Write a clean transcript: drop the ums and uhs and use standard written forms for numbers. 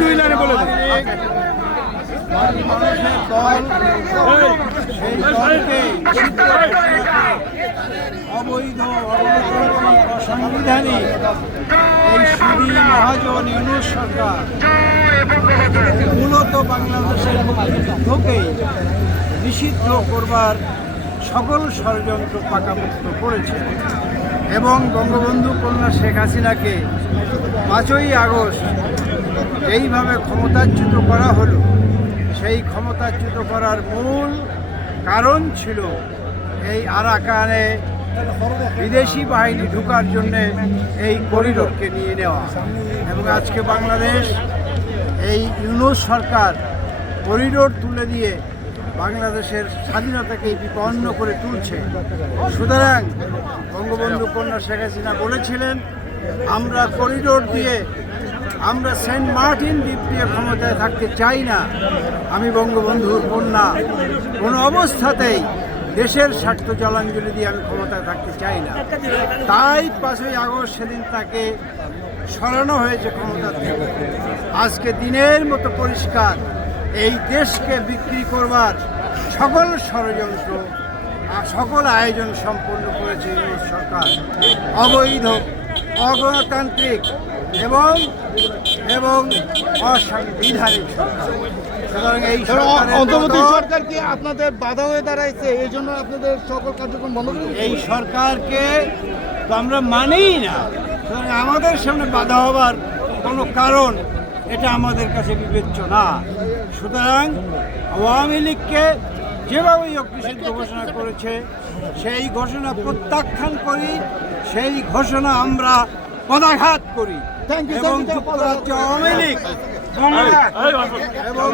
দুই লাইনে বলে অবৈধ অসাংবিধানিক এই সুদী মহাজন ইউনূস সরকার মূলত বাংলাদেশের মুক্তিযুদ্ধকেই নিষিদ্ধ করবার সকল ষড়যন্ত্র পাকাপোক্ত করেছে এবং বঙ্গবন্ধু কন্যা শেখ হাসিনাকে 5ই আগস্ট এইভাবে ক্ষমতাচ্যুত করা হলো, সেই ক্ষমতাচ্যুত করার মূল কারণ ছিল এই আরাকানে বিদেশি বাহিনী ঢোকার জন্যে এই করিডোরকে নিয়ে নেওয়া। এবং আজকে বাংলাদেশ এই ইউনূস সরকার করিডোর তুলে দিয়ে বাংলাদেশের স্বাধীনতাকে বিপন্ন করে তুলছে। সুতরাং বঙ্গবন্ধু কন্যা শেখ হাসিনা বলেছিলেন, আমরা করিডোর দিয়ে, আমরা সেন্ট মার্টিন দ্বীপ দিয়ে ক্ষমতায় থাকতে চাই না। আমি বঙ্গবন্ধুর কন্যা, কোনো অবস্থাতেই দেশের স্বার্থ জলাঞ্জলি দিয়ে আমি ক্ষমতায় থাকতে চাই না। তাই 5ই আগস্ট সেদিন তাকে সরানো হয়েছে ক্ষমতা থেকে। আজকে দিনের মতো পরিষ্কার, এই দেশকে বিক্রি করবার সকল ষড়যন্ত্র, সকল আয়োজন সম্পন্ন করেছে ইউনূস সরকার। অবৈধ, অগণতান্ত্রিক এবং অসাংবিধানিক সরকার। সুতরাং এই অন্তর্বর্তী সরকার কি আপনাদের বাধা হয়ে দাঁড়াইছে, এই জন্য আপনাদের সকল কার্যক্রম বন্ধ করে? এই সরকারকে তো আমরা মানিই না, সুতরাং আমাদের সামনে বাধা হবার কোনো কারণ এটা আমাদের কাছে বিবেচ্য না। সুতরাং আওয়ামী লীগকে যেভাবে নিষিদ্ধ ঘোষণা করেছে সেই ঘোষণা প্রত্যাখ্যান করি, সেই ঘোষণা আমরা পদাঘাত করি এবং যুক্তরাজ্য আওয়ামী লীগ এবং